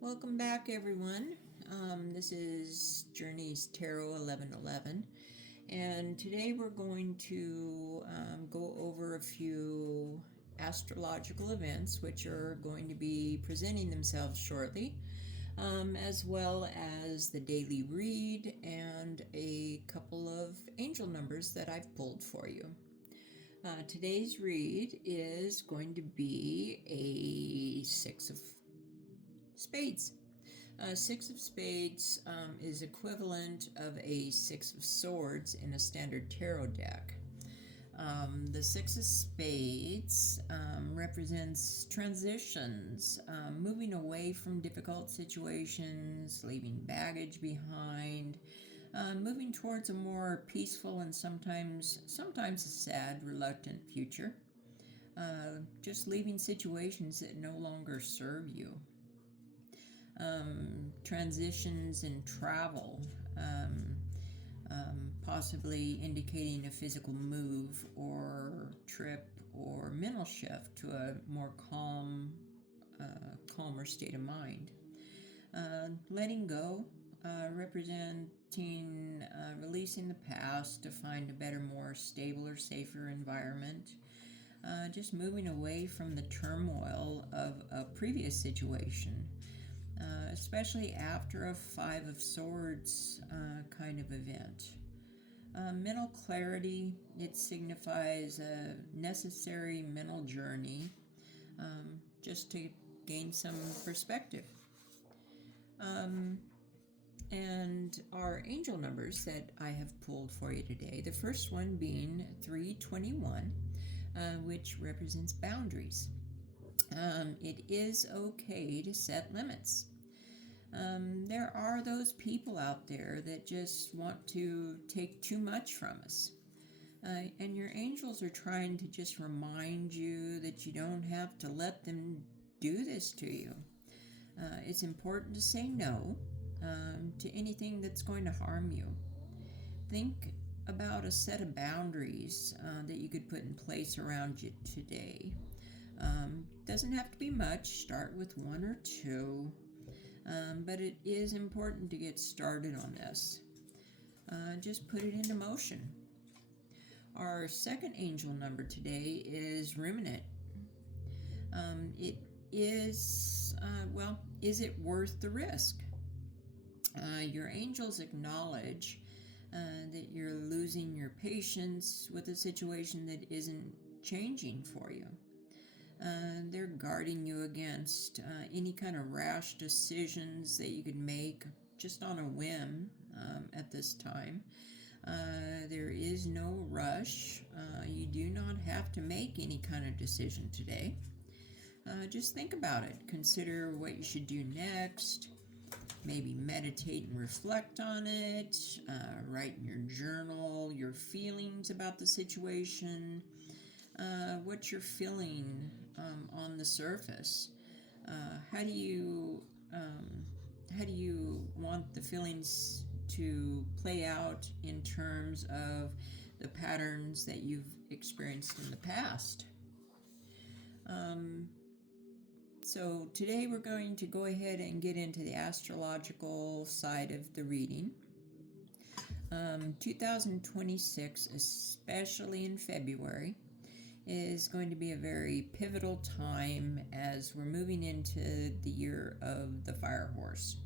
Welcome back, everyone. This is Journey's Tarot 1111, and today we're going to go over a few astrological events which are going to be presenting themselves shortly, as well as the daily read and a couple of angel numbers that I've pulled for you. Today's read is going to be a Six of Spades. Six of Spades is equivalent of a Six of Swords in a standard tarot deck. The Six of Spades represents transitions, moving away from difficult situations, leaving baggage behind, moving towards a more peaceful and sometimes a sad, reluctant future. Just leaving situations that no longer serve you. Transitions in travel, possibly indicating a physical move or trip or mental shift to a more calmer state of mind. Letting go, representing releasing the past to find a better, more stable or safer environment. Just moving away from the turmoil of a previous situation. Especially after a Five of Swords kind of event. Mental clarity, it signifies a necessary mental journey just to gain some perspective. And our angel numbers that I have pulled for you today, the first one being 321, which represents boundaries. It is okay to set limits. There are those people out there that just want to take too much from us. And your angels are trying to just remind you that you don't have to let them do this to you. It's important to say no to anything that's going to harm you. Think about a set of boundaries that you could put in place around you today. Doesn't have to be much. Start with one or two. But it is important to get started on this. Just put it into motion. Our second angel number today is ruminant. It is, is it worth the risk? Your angels acknowledge that you're losing your patience with a situation that isn't changing for you. They're guarding you against any kind of rash decisions that you could make just on a whim at this time. There is no rush. You do not have to make any kind of decision today. Just think about it. Consider what you should do next. Maybe meditate and reflect on it. Write in your journal your feelings about the situation. What you're feeling on the surface. How do you want the feelings to play out in terms of the patterns that you've experienced in the past? So today we're going to go ahead and get into the astrological side of the reading. 2026, especially in February, is going to be a very pivotal time as we're moving into the year of the fire horse.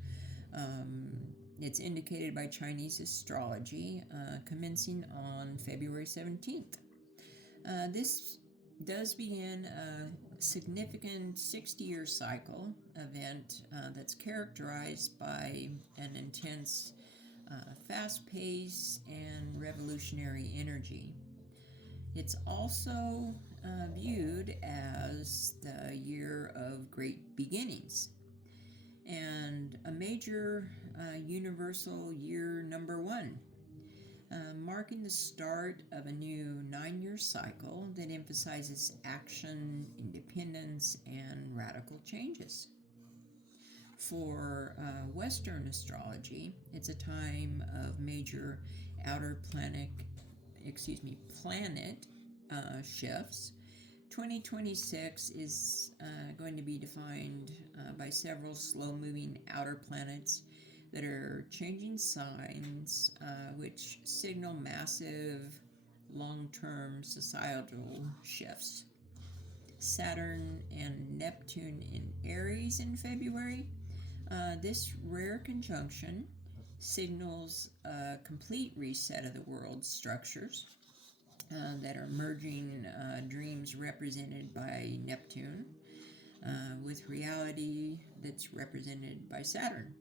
It's indicated by Chinese astrology, commencing on February 17th. This does begin a significant 60-year cycle event that's characterized by an intense, fast pace and revolutionary energy. It's also viewed as the year of great beginnings and a major universal year number one, marking the start of a new 9-year cycle that emphasizes action, independence, and radical changes. For Western astrology, it's a time of major outer planet shifts, 2026 is going to be defined by several slow-moving outer planets that are changing signs, which signal massive long-term societal shifts. Saturn and Neptune in Aries in February. This rare conjunction signals a complete reset of the world's structures that are merging dreams represented by Neptune with reality that's represented by Saturn.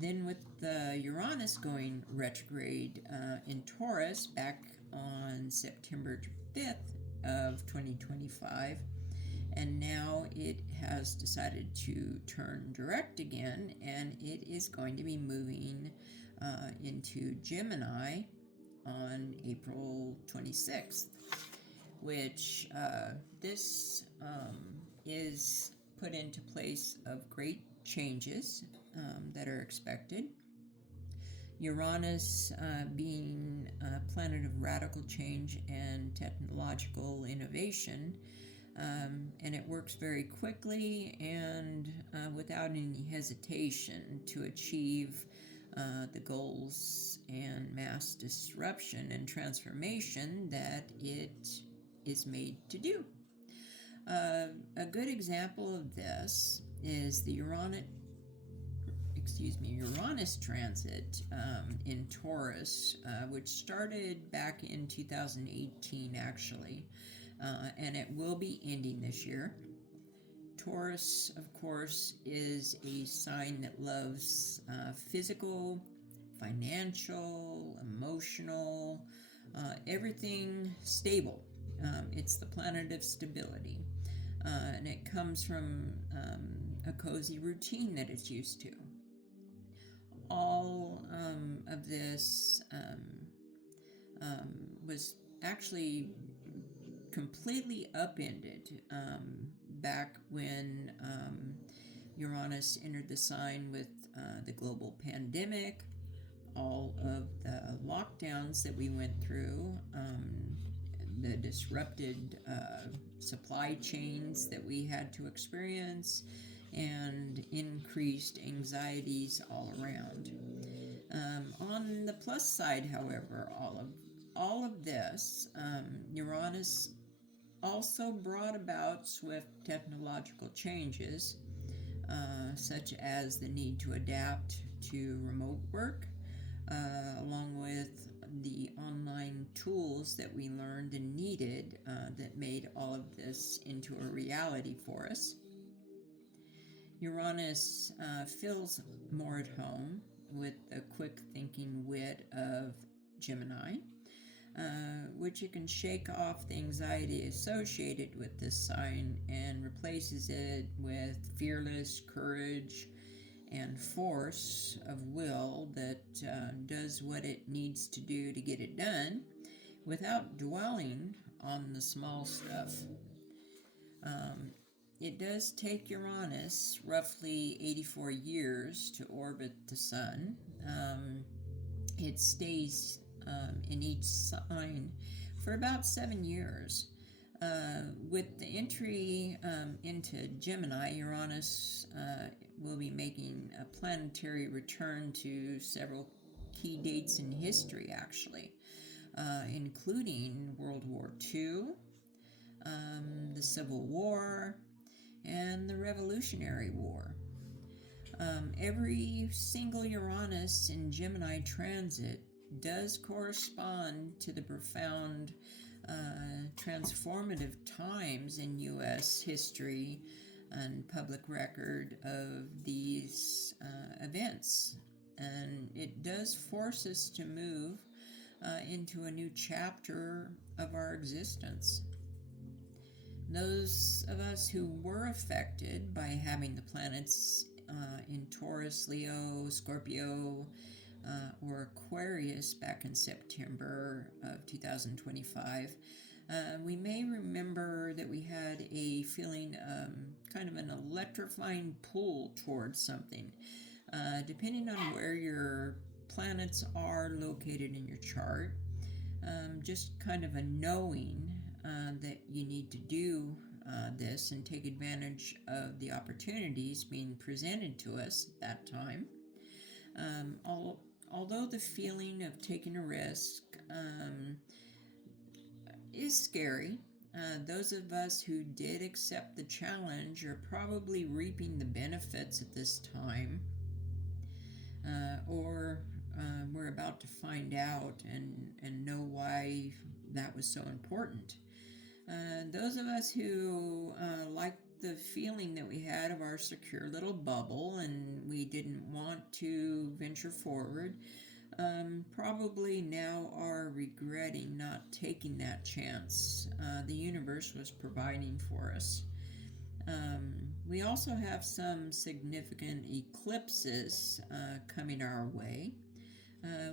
Then with Uranus going retrograde in Taurus back on September 5th of 2025, and now it has decided to turn direct again, and it is going to be moving into Gemini on April 26th, which this is put into place of great changes that are expected. Uranus being a planet of radical change and technological innovation, and it works very quickly and without any hesitation to achieve the goals and mass disruption and transformation that it is made to do. A good example of this is the Uranus transit in Taurus, which started back in 2018 actually, and it will be ending this year. Taurus, of course, is a sign that loves physical, financial, emotional, everything stable. It's the planet of stability, and it comes from a cozy routine that it's used to. All of this was actually completely upended back when Uranus entered the sign with the global pandemic, all of the lockdowns that we went through, the disrupted supply chains that we had to experience, and increased anxieties all around. On the plus side, however, all of this, Uranus also brought about swift technological changes, such as the need to adapt to remote work, along with the online tools that we learned and needed that made all of this into a reality for us. Uranus feels more at home with the quick thinking wit of Gemini, which it can shake off the anxiety associated with this sign and replaces it with fearless courage and force of will that does what it needs to do to get it done without dwelling on the small stuff. It does take Uranus roughly 84 years to orbit the sun. It stays in each sign for about 7 years. With the entry into Gemini, Uranus will be making a planetary return to several key dates in history, actually, including World War II, the Civil War, and the Revolutionary War. Every single Uranus in Gemini transit does correspond to the profound transformative times in U.S. history and public record of these events. And it does force us to move into a new chapter of our existence. Those of us who were affected by having the planets in Taurus, Leo, Scorpio, or Aquarius back in September of 2025, we may remember that we had a feeling, kind of an electrifying pull towards something. Depending on where your planets are located in your chart, just kind of a knowing that you need to do this and take advantage of the opportunities being presented to us at that time. Although the feeling of taking a risk is scary, those of us who did accept the challenge are probably reaping the benefits at this time, or we're about to find out and know why that was so important. Those of us who like the feeling that we had of our secure little bubble and we didn't want to venture forward, probably now are regretting not taking that chance the universe was providing for us. We also have some significant eclipses coming our way,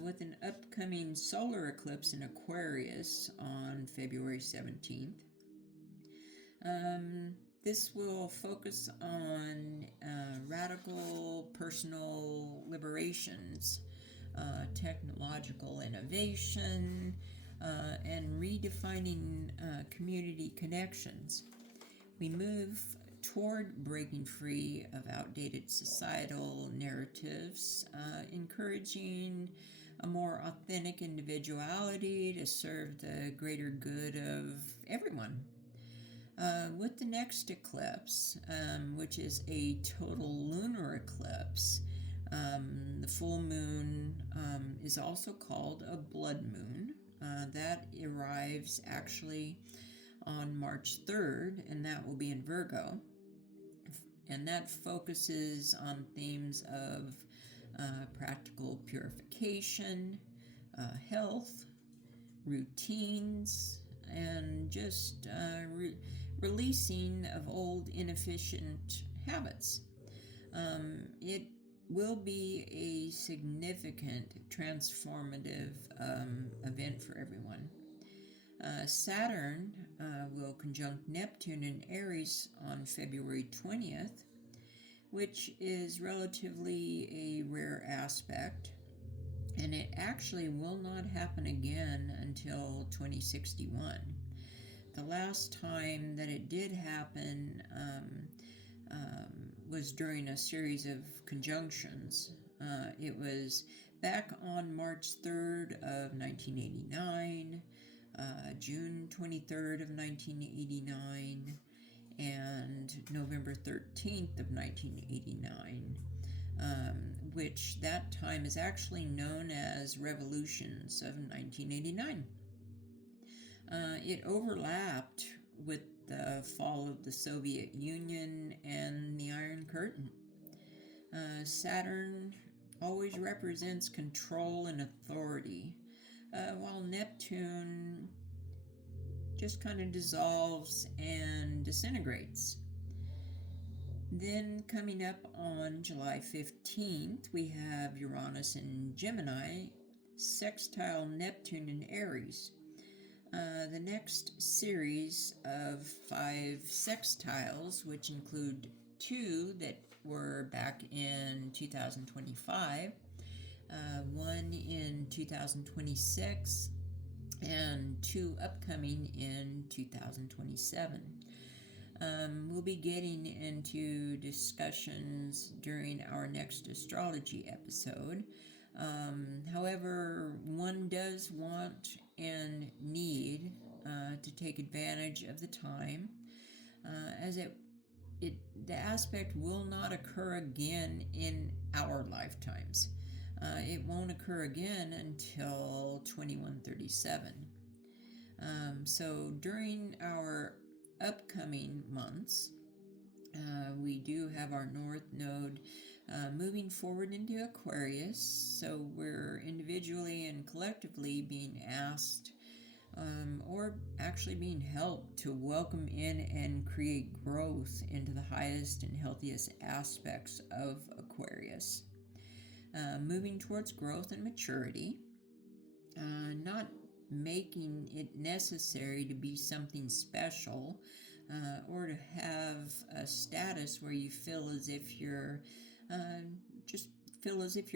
with an upcoming solar eclipse in Aquarius on February 17th. This will focus on radical personal liberations, technological innovation, and redefining community connections. We move toward breaking free of outdated societal narratives, encouraging a more authentic individuality to serve the greater good of everyone. With the next eclipse, which is a total lunar eclipse, the full moon is also called a blood moon. That arrives actually on March 3rd, and that will be in Virgo. And that focuses on themes of practical purification, health, routines, and just releasing of old inefficient habits. It will be a significant transformative event for everyone. Saturn will conjunct Neptune in Aries on February 20th, which is relatively a rare aspect, and it actually will not happen again until 2061. The last time that it did happen was during a series of conjunctions. It was back on March 3rd of 1989, June 23rd of 1989, and November 13th of 1989, which that time is actually known as Revolutions of 1989. It overlapped with the fall of the Soviet Union and the Iron Curtain. Saturn always represents control and authority, while Neptune just kind of dissolves and disintegrates. Then coming up on July 15th, we have Uranus in Gemini, sextile Neptune in Aries. The next series of 5 sextiles, which include 2 that were back in 2025, one in 2026, and 2 upcoming in 2027. We'll be getting into discussions during our next astrology episode. However, one does want and need to take advantage of the time, as the aspect will not occur again in our lifetimes. It won't occur again until 2137. So during our upcoming months, we do have our North Node moving forward into Aquarius, so we're individually and collectively being asked or actually being helped to welcome in and create growth into the highest and healthiest aspects of Aquarius. Moving towards growth and maturity, not making it necessary to be something special or to have a status where you feel as if you're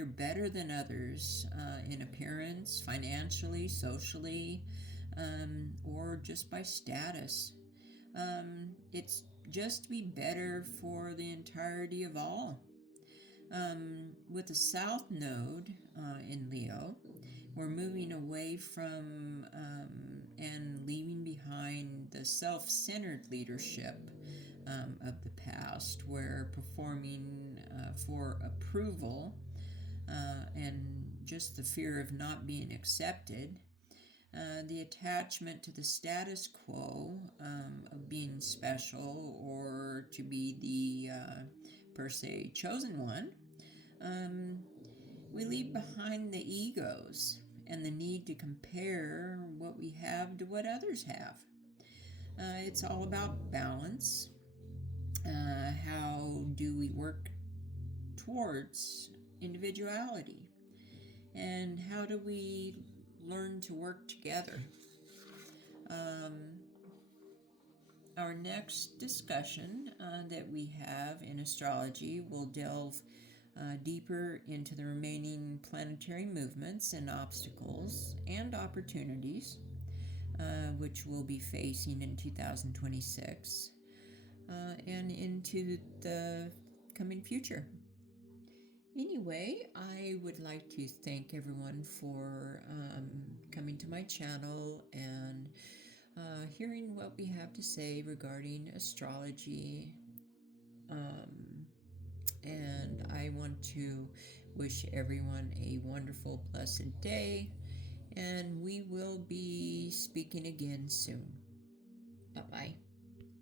better than others in appearance, financially, socially, or just by status. It's just to be better for the entirety of all. With the South Node in Leo, we're moving away from and leaving behind the self-centered leadership of the past, where performing for approval and just the fear of not being accepted, the attachment to the status quo of being special or to be the per se chosen one. We leave behind the egos and the need to compare what we have to what others have. It's all about balance. How do we work towards individuality? And how do we learn to work together? Our next discussion that we have in astrology will delve deeper into the remaining planetary movements and obstacles and opportunities which we'll be facing in 2026 and into the coming future. Anyway, I would like to thank everyone for coming to my channel and hearing what we have to say regarding astrology. And I want to wish everyone a wonderful, blessed day, and we will be speaking again soon. Bye-bye.